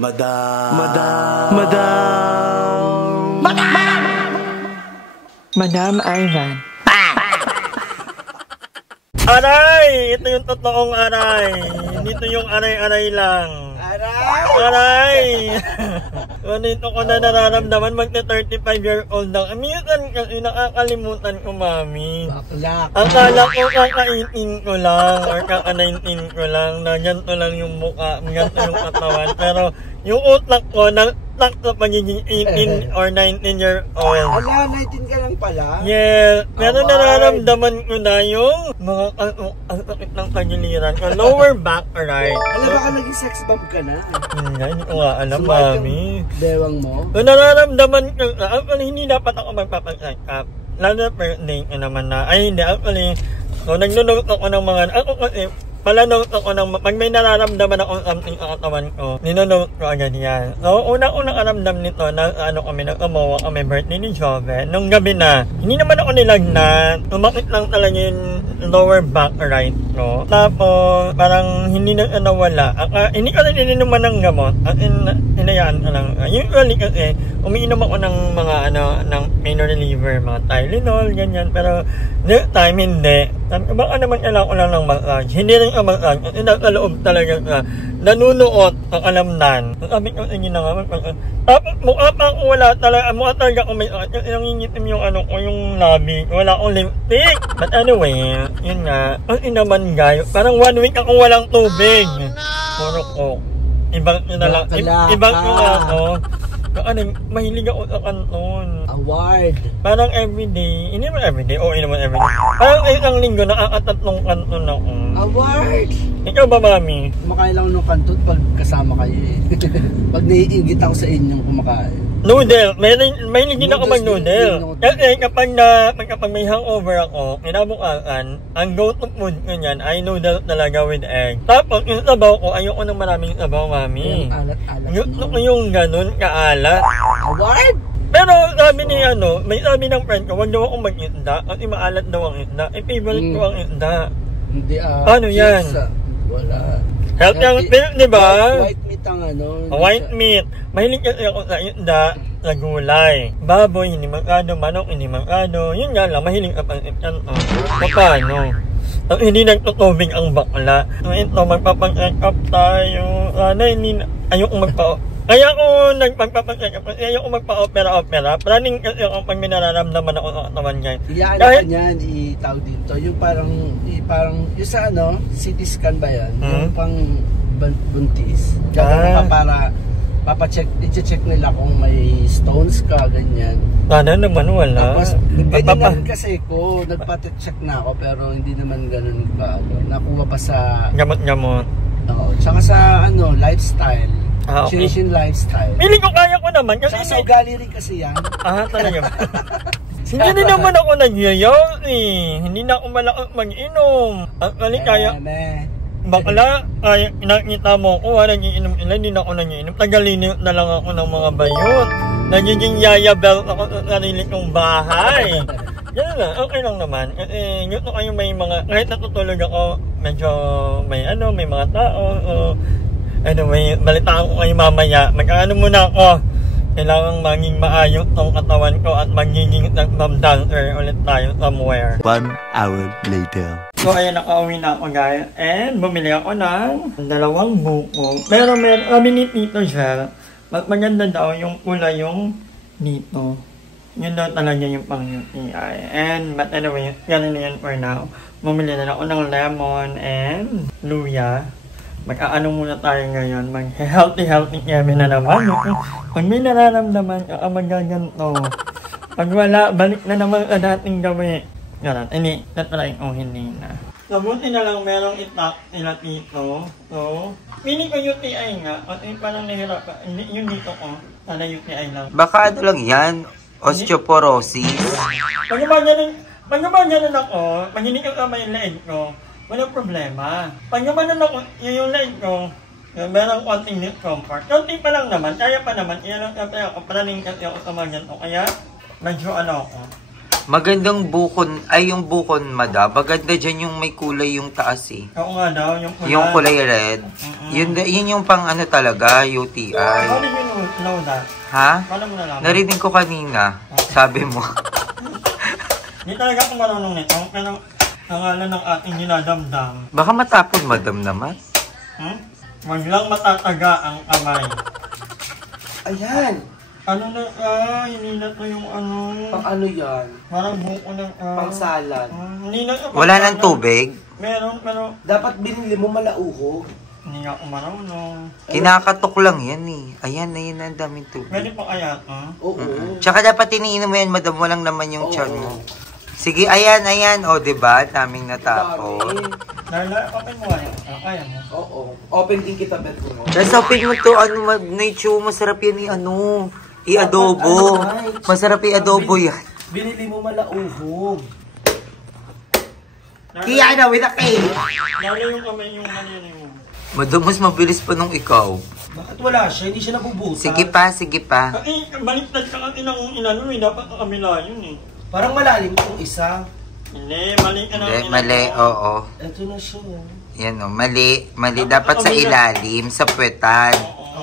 Madam Ivan. Aray! Ito yung totoong aray. Dito yung aray-aray lang. Aray! Ganito ko na nararamdaman, magta-35-year-old lang. Minsan kasi nakakalimutan ko, mami. Akala ko kaka-18 ko lang or kaka-19 ko lang na ganito lang yung mukha, ganito yung katawan. Pero yung utak ko, nagtak sa pagiging 18 or 19-year-old. Ala, 19 ka lang pala? Yeah. Pero nararamdaman ko na yung mga ang sakit ng kagiliran ko. Lower back, right? Alam, baka naging sex bomb ka na. Hindi ko nga alam, mami. Bewang mo? So, nararamdaman ko, actually, hindi dapat ako magpapag-check up. Lalo na birthday ko naman na, ay hindi, actually, so, nagnunote ako ng mga, ako kasi, palanote ako ng, pag may nararamdaman ako something sa katawan ko, ninonote ko agad yan. So, unang-unang aramdam nito na, kami, nag-umawa kami birthday ni Jove, nung gabi na, hindi naman ako nilagnat, tumakit lang talaga yung lower back right ko. Tapos, parang hindi na nawala. Hindi ko rin ininuman ng gamot, at hinayaan ko lang. Usually kasi, umiinom ako ng mga, ng pain reliever, mga Tylenol, ganyan, pero, this time, hindi. Sabi ko, baka naman kailangan ko lang ng massage. Hindi rin ang massage. Kasi nasa loob talaga na nanunuot ang alamnan. Sabi ko, sige na nga. Tapos, mukha pa ako wala talaga. Mukha talaga ako may kasi nangingitim yung yung labi. Wala akong lipstick. But anyway, yun nga. Kasi naman, guys, parang 1 week akong walang tubig. Puro ko. Ibang na lang. Ibang ko nga ako. Mahilig ako sa kanton. Award. Parang everyday. Hindi naman everyday. Oo, hindi naman everyday. Parang isang linggo nakakatatlong kanton ako. Award! Ikaw ba, mami? Kumakain lang ng kanton pag kasama kayo eh. Pag naiingit ako sa inyong kumakain. Noodle. May hindi na ako mag-noodle. Kasi kapag may hangover ako, kinabukasan, ang go-to food ko niyan ay noodle talaga with egg. Tapos, yung sabaw ko, ayoko ng maraming sabaw, mami. Yung alat-alat. Gusto ko yung ganun, kaalat. Award! Pero sabi ni may sabi ng friend ko, wag daw akong mag-isda kasi maalat daw ang isda. Favorite ko ang isda. Hindi ano yan? Wala. Healthy ang pills, di ba? White meat ang white meat. Mahilig kasi ako sa isda, sa gulay. Baboy, hindi magkado. Manok, hindi magkado. Yun nga lang, mahilig ka pang ikan. Paano? Hindi nagtutubig ang bakla. Ito, magpapag-check up tayo. Ayoko Kaya ako nagpagpapag-check up. Ayoko magpa-opera-opera. Planning kasi ako pag may nararamdaman ako sa katawan niya. Iyaan ka niyan, itawag dito. Yung parang yung sa CT scan ba yan? Yung pang buntis. Gagawin pa para i-check nila kung may stones ka, ganyan. Sana naman wala. Tapos, ganyan kasi ko, nagpa-check na ako, pero hindi naman ganun pa. Nakuha pa sa gamot-gamot. Oo. Tsaka sa lifestyle. Okay. Change in lifestyle. Feeling ko kaya ko naman. Kasi sa ugali rin kasi yan. Talaga. Hindi din naman ako nagyayaw eh. Hindi na ako malakang mag-inom. Actually, kaya bakla, nakikita mo ko, nagiinom ila, hindi na ako nagiinom. Tagalini na lang ako ng mga bayot. Nagiging yaya belt ako sa sarili kong bahay. Yan na, okay lang naman. Kasi yun kayo may mga, kahit natutulog ako, medyo may mga tao. Anyway, balitaan ko kayo mamaya. Mag-ano muna ako. Kailangan maging maayos tong katawan ko at magiging dancer ulit tayo somewhere. 1 hour later. So, ayan, nakauwi na ako, guys. And bumili ako ng 2 buko. Pero sabi ni Tito siya, mas maganda daw yung kulay yung dito. Yun daw talaga yung pang UTI. And, but anyway, ganun na yan for now. Bumili na ako ng lemon and luya. Mag-aano muna tayo ngayon, mag-healthy kami na naman. Pag may nararamdaman ka, magaganto. Pag wala, balik na naman sa dating gawi. Ganun, hindi, tatry ko hindi na. So, buti na lang merong itak nila dito. So, meaning ko UTI nga, kasi parang nahirap ka. Yung dito ko, sana UTI lang. Baka lang yan, osteoporosis. Pag ganun ako, pag hindi ko kamay yung leeg ko, walang problema. Pag naman ako, yung leg ko, merong konting discomfort. Konting pa lang naman, kaya pa naman, iyan lang kasi ako, paraning kasi ako sa mga ganito. Kaya, medyo ako. Magandang bukon, ay yung bukon, madam. Maganda dyan yung may kulay yung taas eh. Oo nga daw, yung kulay. Yung kulay red. Yun yung pang ano talaga, UTI. How did you know that? Ha? Paano mo nalaman? Narinig ko kanina. Sabi mo. Hindi talaga ako marunong nito, pero pangalan ng ating dinadamdam. Baka matapon, madam naman. Huwag lang matataga ang kamay. Ayan. Ano na, hininat mo yung ano. Pang ano yan? Parang buko ng, Pang salad. Hindi na, Wala ng tubig? Meron, pero Dapat binili mo malauhog. hindi ako marunong. Kinakatok lang yan eh. Ayan, ayun ang daming tubig. Pwede pa kaya, Oo. Tsaka dapat iniinom mo yan, madam. Walang naman yung tiyan mo. Sige, ayan. O, diba? Daming natapon. Dahil open mo kaya. Kaya mo. Oo. Open din kita, bet mo. Tapos open mo to, ano, nature, masarap yan ano. I-adobo. Masarap i-adobo yan. Binili mo malauhog. Kaya na, with a K. Lalo yung kamay yung kanina mo. Madam, mas mabilis pa nung ikaw. Bakit wala siya? Hindi siya nabubutas. Sige pa. Baliktad ka kasi ng inano eh. Dapat ang kamila yun eh. Parang malalim itong isa. Hindi, mali ka na. Hindi, mali, oo. Ito na siya. Yan o, mali. Mali dapat sa ilalim, sa puwetan.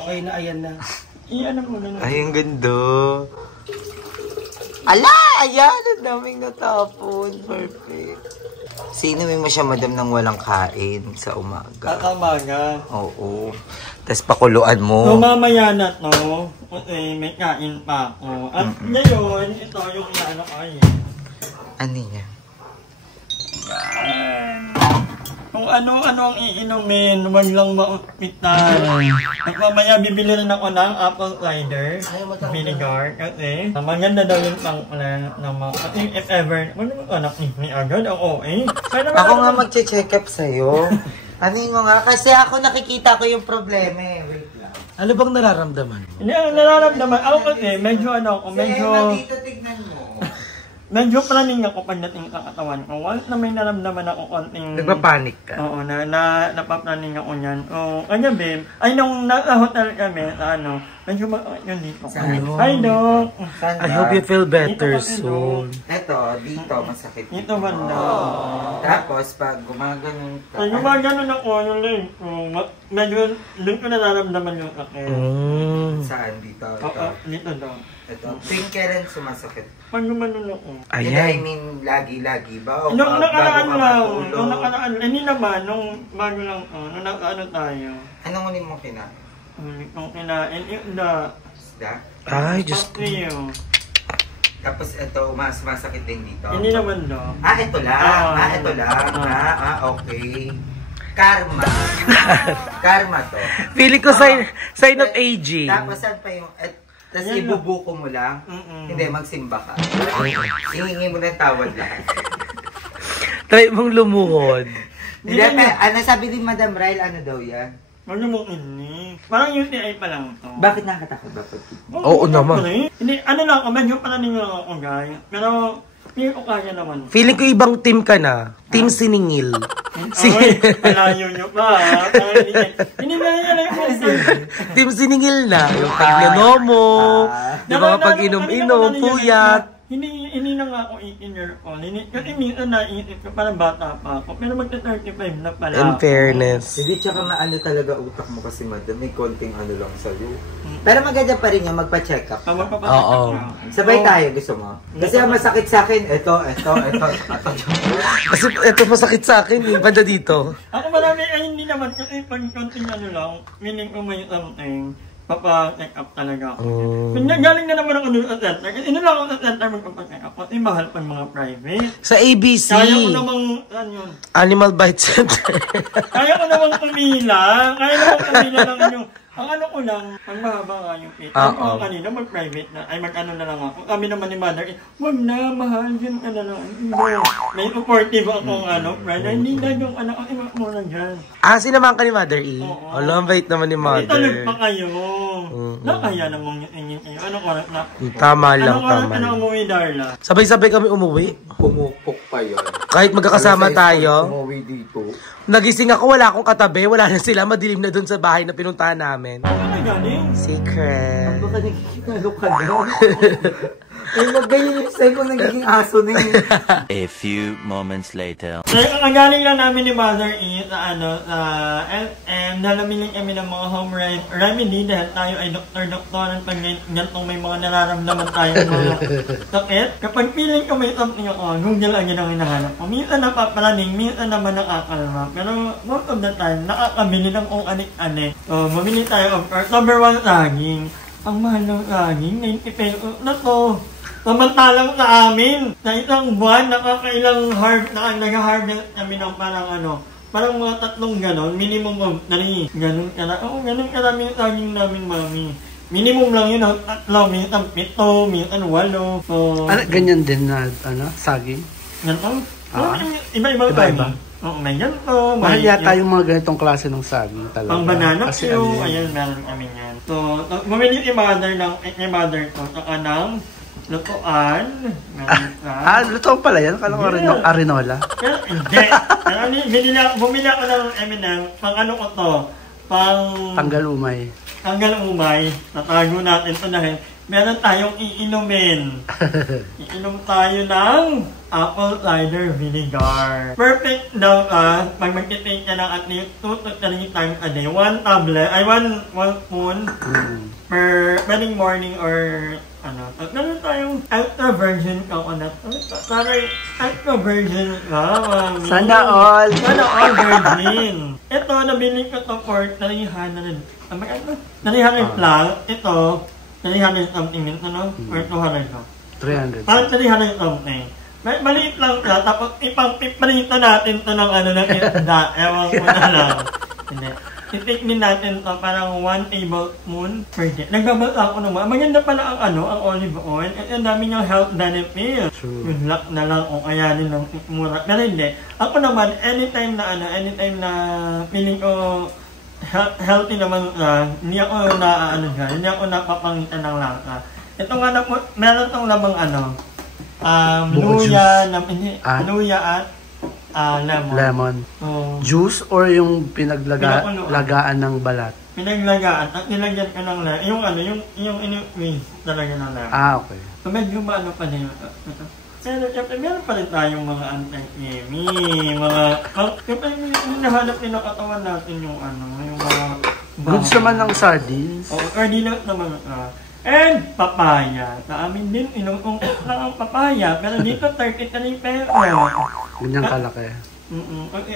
Okay na, ayan na. Ano mo na. Ay, ang ganda. Ala, ayan, ang daming natapon. Perfect. Sino mo siya, madam, nang walang kain sa umaga? Kakamaga. Oo. Tapos pakuluan mo. So, mamaya na to, kasi may kain pa ako. At ngayon, ito yung inaano ko eh. Ano yan? Kung ano-ano ang iinumin, huwag lang maupitan. At mamaya bibili rin ako ng apple cider vinegar. Kasi maganda daw yung pangkulan ng mga... If ever, wala naman anak ni agad ako eh. Ako nga magche-check up sa'yo. Ano mo nga? Kasi ako nakikita ko yung problema eh. Wait lang. Ano bang nararamdaman mo? Hindi, ang nararamdaman ako kasi medyo ano ako, medyo... dito tignan mo. Medyo praning ako pagdating sa katawan ko. Once na may naramdaman ako konting... Nagpapanik ka? Oo, napapraning ako niyan. Oo, kanya babe. Ay, nung nasa hotel kami, ano, medyo yun dito. Hi, Doc. I hope you feel better soon. Eto, dito, masakit. Ito banda. Tapos, pag gumaganon ka... Pag gumaganon ako, yung leg ko, medyo doon ko nararamdaman yung sakit. Saan? Dito? Oo, dito daw. Ito. Tuwing kailan sumasakit? Pag gumanon ako. Hindi, I mean, lagi-lagi ba? O Nung nakaraan bago ka lang, matulog? nung nakaraan, hindi naman, nung bago lang, nung nakaano tayo. Anong ulit mo kinain? Kung kinain, yung da. Isda? Ay, Diyos ko. Tapos ito, sumasakit din dito? Hindi naman daw. Ito lang. Ito lang. Okay. Karma. Karma to. Feeling ko sign of aging. Tapos saan pa yung... Tapos ibubuko mo lang. Hindi, magsimba ka. Hihingi mo ng tawad lahat. Try mong lumuhod. Hindi, ano sabi din Madam Ryle, ano daw yan? Ano mo ini? Parang UTI pa lang to. Bakit nakakatakot ba pag... Oo naman. Hindi, ano lang ako, medyo palaning lang ako, guys. Pero, hindi ko kaya naman. Feeling ko ibang team ka na. Team Siningil. Ay, palayo nyo pa. Hindi ba yan lang yung Team Siningil na. Yung pag-nomo. Di ba pag inom-inom, puyat. Hindi na nga ako 18 years old. Kasi minsan naisip ko, parang bata pa ako. Pero magta-35 na pala In fairness. Hindi, tsaka maano talaga utak mo kasi Madam. May konting ano lang sa'yo. Pero maganda pa rin yung magpa-check up. Oo. Sabay tayo, gusto mo? Kasi ang masakit sa akin, ito. Kasi ito masakit sa akin. Yung banda dito. Ako marami ay hindi naman kasi pag konting ano lang, meaning ko may something, papa-check up talaga ako. Galing na naman ako sa center. Kasi lang ako sa center magpapa-check up. Kasi mahal pa mga private. Sa ABC. Kaya ko namang, ano yun? Animal Bite Center. Kaya ko namang pumila. Lang yung, ang ano ko lang, ang mahaba nga yung pita. Ang kanina mag-private na, ay mag-ano na lang ako. Kami naman ni Mother, wag na, mahal yun ka na lang. May supportive akong ano, friend. Hindi na yung anak ko, imak mo lang dyan. Sinamahan ka ni Mother E? Alam, bait naman ni Mother. Italog pa kayo. Nakaya namang yun. Anong oras na? Tama lang, Anong oras tama ka na lang. umuwi, Darla? Sabay-sabay kami umuwi. Pumupok pa yun. Kahit magkakasama tayo. Umuwi dito. Nagising ako, wala akong katabi. Wala na sila, madilim na dun sa bahay na pinuntahan namin. Ano na galing? Secret. Baka nakikitalo ka daw. Ganyan yung style pag nagiging aso na yun. A few moments later. So, ang galing lang namin ni Mother is sa SM, nalamiling kami ng mga home remedy dahil tayo ay doktor-doktoran pag gantong may mga nararamdaman tayo mga sakit. Kapag feeling ko may something ako, Google ang yun ang hinahanap ko. Minsan napapalaning, minsan naman nakakalma. Pero most of the time, nakakabili ng kung anik-anik. So, mamili tayo of course. Number 1, saging. Ang mahal ng saging, 90 pesos na to. Samantalang sa amin, sa isang buwan, nag-harvest kami ng parang mga 3 ganon, minimum of 3. Ganon karami yung saging namin, mami. Minimum lang yun, 3, minsan 7, minsan 8. So, Ganyan din na, saging? Ganito? Iba-iba saging. Oo, may ganito. Mahal yata yung mga ganitong klase ng saging talaga. Pang banana Kasi Q, ayan, meron kami yan. So, mamili yung mother ko, saka ng lutuan. Lutuan pala yan? Kala ko arinola. Pero hindi. Bumili ako ng M&M, pang ko to, Tanggal umay. Tatago natin ito dahil meron tayong iinumin. Iinom tayo ng apple cider vinegar. Perfect daw pag mag-take ka ng at least 2 to 3 times a day. 1 tablet, 1 spoon per morning or meron tayong extra virgin coconut. Sorry, extra virgin mami. Sana all virgin. Ito, nabili ko to for 300 lang. Ito, 300 something minutes, or 200 no? 300. Parang 300 something. Maliit lang ka, tapos ipampipalito natin to ng ng isda. Ewan ko na lang. Hindi. I-take din natin to parang 1 tablespoon per day. Nagbabasa ako naman. Maganda pala ang olive oil. At ang dami niyang health benefits. Good luck na lang kung kayanin ng mura. Pero hindi. Ako naman, anytime na feeling ko healthy naman hindi ako hindi ako napapangitan ng lasa. Ito nga na po, meron tong lamang luya at lemon. Juice or yung pinaglagaan ng balat? Pinaglagaan at nilagyan ka ng lemon. Yung talaga ng lemon. Okay. So medyo pa din. Pero syempre, meron pa rin tayong mga anti-emi, syempre, hinahanap din ang katawan natin yung mga... Goods naman ng sardines. Or dinat naman. And papaya. Sa amin din, inuungkot lang ang papaya. Pero dito, 33 pesos. Ganyang kalaki. Kasi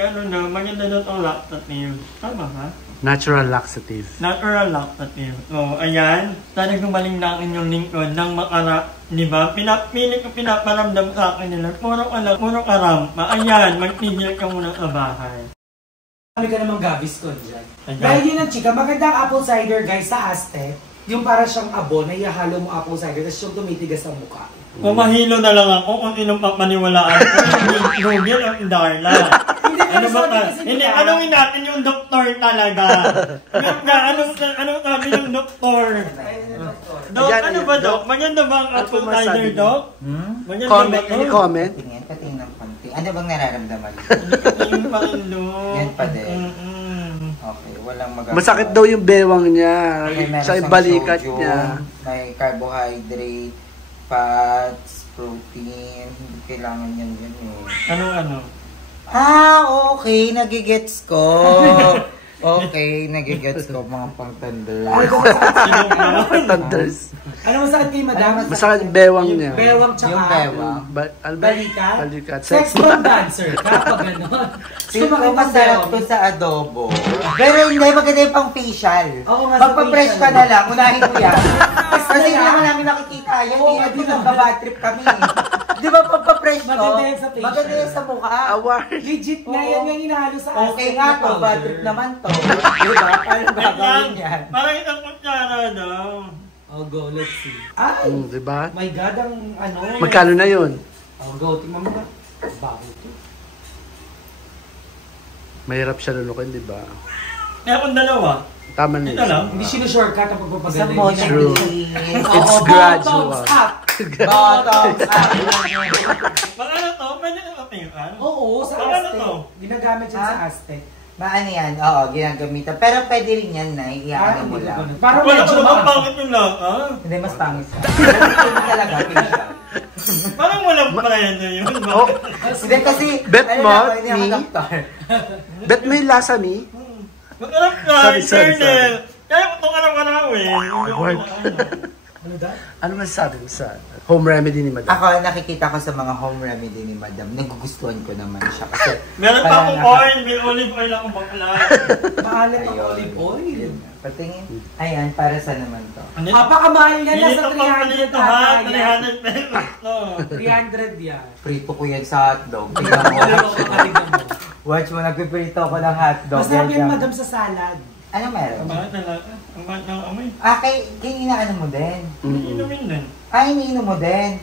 maganda na itong laxative. Tama ha? Natural laxative. So, ayan. Sana gumaling na ang inyong lingkod ng di ba? Pinaparamdam sa akin nila. Puro karampa. Ayan, magtigil ka muna sa bahay. Kami ka namang Gaviscon dyan. Dahil yun ang chika, magandang apple cider guys sa Aztec. Yung para siyang abo na ihalo mo apple cider, tapos yung tumitigas ang mukha. Kung mahilo na lang ako kung sinong papaniwalaan ko, Google o Darla. Hindi, anong natin yung doktor talaga? Anong sabi yung doktor? Dok, ano ba Dok? Maganda ba ang apple cider, Dok? Any comment? Patingin ng konti. Ano bang nararamdaman? Patingin pa rin, Dok. Yan pa din. Okay, walang magagawa. Masakit daw yung bewang niya. Sa balikat sodium, niya. May carbohydrate, fats, protein. Hindi kailangan yan Ano? Okay. Nagigets ko. Okay, nagigets ko mga pang-thunder. Thunders. Ano masakit kay madam? Masakit yung bewang niya. Bewang tsaka Yung bewang. Balikat? Sex bomb dancer. Kapag gano'n. Feel ko masarap to sa adobo. Pero hindi, maganda yung pang facial. Oo, magpa-fresh ka na lang, unahin mo yan. Kasi hindi naman namin nakikita yan. Hindi na nag-bad trip kami. Di ba pagpa-fresh to? Maganda yan sa facial. Maganda yan sa mukha. Legit na yan yung inahalo sa Aztec. Okay nga to, bad trip naman to. Di ba? Paano gagawin yan? Parang isang kutsara daw. Go, let's see. Ay! Diba? My God, ang Magkano na yun? Go, tingnan mo na. Bago ito. Mahirap siya lulukin, diba? Kung dalawa. Tama na ito lang. Hindi sinu-shortcut ang pagpapagaling. True. It's gradual. Bottoms up! Bottoms up! Pag to? Pwede na kapingan? Oo, sa Ano Aztec. to? Ginagamit yan sa Aztec. Maano yan? Oo, ginagamitan. Pero pwede rin yan, na iyaano mo lang. Parang Wala medyo ko naman pangit yun lang, ah. Hindi, mas pangit siya. Hindi talaga, facial. Parang walang preno yun. Oh, Hindi kasi, Bet ano mo, na ako, hindi ako ni? doktor. bet mo yung lasa, Mi? Makarap ka, Sorry. Eternal. Kaya ko itong araw-arawin. Word. Ano masasabi mo sa home remedy ni Madam? Ako, nakikita ko sa mga home remedy ni Madam. Nagugustuhan ko naman siya. Kasi, Meron pa akong oil, may olive oil akong bakla. maalat ang olive oil. Yun na. Patingin. Ayan, para sa naman to. Papakamahal yan, Hindi nasa ito pang 300 ganito ha, ata yan. 300 pesos. No. 300 yan. Prito ko yan sa hotdog. Tingnan mo. Wala ko kapatid mo. Watch mo, nagpiprito ko ng hotdog. Masarap Yan yan, lang. madam, sa salad. Ano meron? Bakit talaga? Ang bakit ng amoy? Kay inaano mo din? Inumin din. Iniinom mo din?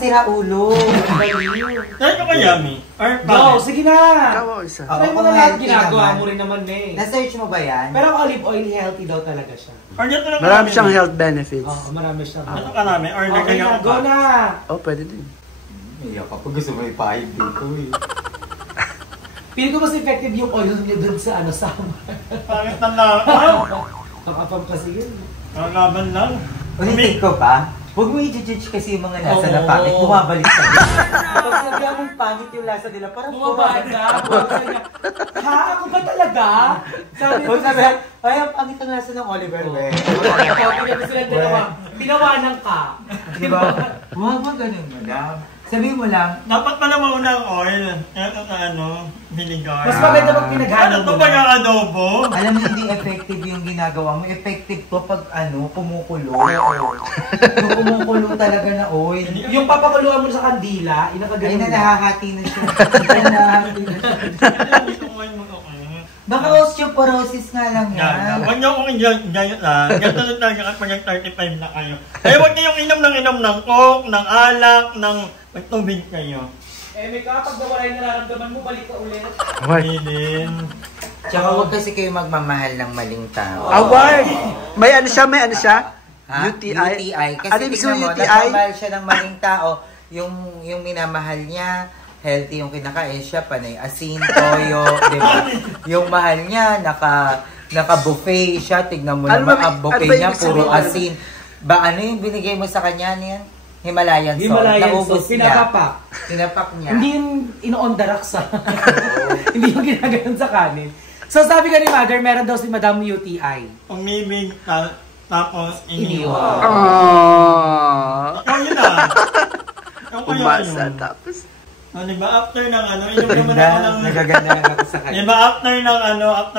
Sira ulo. Try ko kaya, Mi? Or Go, bakit? sige na! Ikaw ang isa. Oo, Try mo kung na lahat, healthy ginagawa naman. mo rin naman eh. Na-search mo ba yan? Pero ang olive oil, healthy daw talaga siya. Or dito lang Marami kami. siyang health benefits. Oo, marami siya. Ano ka namin? Or Okay nagkaya na, ko go pa? na! Oh, pwede din. Iyak ka pag gusto mo ipahid dito eh. Pili ko mas effective yung oil niyo dun sa summer. Pangit na lang. Nakapam kasi yun. Nakaban lang. Ulitin ko pa. Huwag mo i-judge kasi yung mga lasa na Oo. pangit. Bumabalik ka. Pag sabi mong pangit yung lasa nila, parang Bumabada. Ha? Ako ba talaga? Sabi ko Huwag sabi, ay, ang pangit ang lasa ng Oliver, we. Kaya sila dalawa. Tinawanan ka. Diba? Huwag mo ganun, madam. Sabihin mo lang, Dapat pala mauna ang oil. Vinegar. Mas maganda pag pinaghalo Ano to mo ba na. yung adobo? alam mo hindi effective yung ginagawa mo. Effective to pag kumukulo. Kung kumukulo talaga na oil. Yung papakuluan mo sa kandila, Ay inakagaling na, nahahati na siya. Ay, nahahati na siya. Baka osteoporosis nga lang yan. Huwag niyo akong i-giant lang. Ganito lang talaga kapag nag-35 na kayo. Eh, huwag niyo yung inom ng coke, ng alak, ng tubig kayo. Mika, pag nawala yung nararamdaman mo, balik ka ulit. Hilin. Tsaka huwag kasi kayo magmamahal ng maling tao. Award! May ano siya? Ha? UTI. Kasi Ano ibig tignan sabihin mo, UTI? nagmamahal siya ng maling tao. Yung minamahal niya, healthy yung kinakain siya, panay asin, toyo, di ba? Yung mahal niya, naka-buffet siya, tignan mo Ano naman, ba- ang buffet ano ba niya, ibig puro sabihin? asin. Ba, ano yung binigay mo sa kanya niyan? Himalayan salt. Himalayan Naubos sauce, pinapapak. Pinapak niya. Hindi yung ino-on the rocks ha. Hindi yung ginaganon sa kanin. So sabi ka ni Mother, meron daw si Madam UTI. Umibig, tapos iniwan. Aww. Oh, yun na. Umasa tapos. Diba, after ng inom naman ako ng... Nagaganda lang ako sa kanya. Diba, after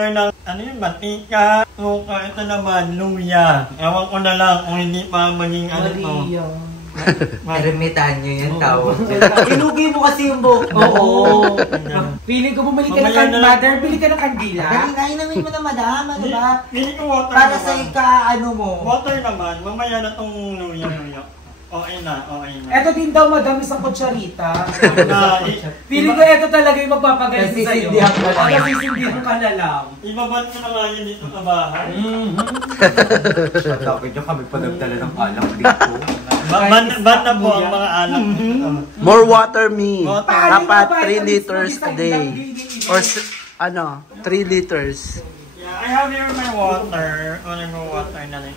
ng, yung mantika, suka, ito naman, luya. Ewan ko na lang kung hindi pa maging Maria. Ermitanyo yung tawag. Inugi mo kasi yung buhok mo. Oo. Feeling ko bumalik ka ng Mamaya na lang. Mother, bili ka ng kandila. Dali na, inamin mo na madam, ano ba? Hindi ko water Para naman. sa ika-ano mo. Water naman, mamaya na tong luya. Okay na. Ito din daw, Madam, isang kutsarita. Na, Feeling ko ito talaga yung magpapagaling sa'yo. Nasisindihan ka lang. Nasisindihan ka na lang. ibabad ko na nga yun dito sa bahay. Dapat nyo kami pa nagdala ng alak dito. Ban na po ang mga alak. More water, Me. Water. Dapat Paano 3 yung liters a isang day. isang Or 3 liters. Yeah, I have here my water. O, nag-water na rin.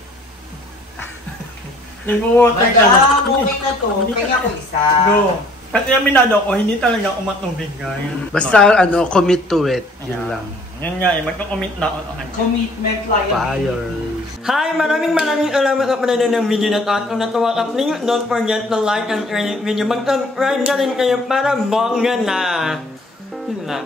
Nag-water ka na. Madam, okay na to. Kaya ko isa. Go. Kasi aminado ko, hindi talaga ako matubig, guys. Basta commit to it. Yun lang. Yun nga eh, magkakomment na ako sa kanya. Commitment, liability. Fires. Hi! Maraming salamat sa panonood ng video na to. At kung natuwa ka, please don't forget to like and share the video. Mag-subscribe na rin kayo para bongga na. Yun lang.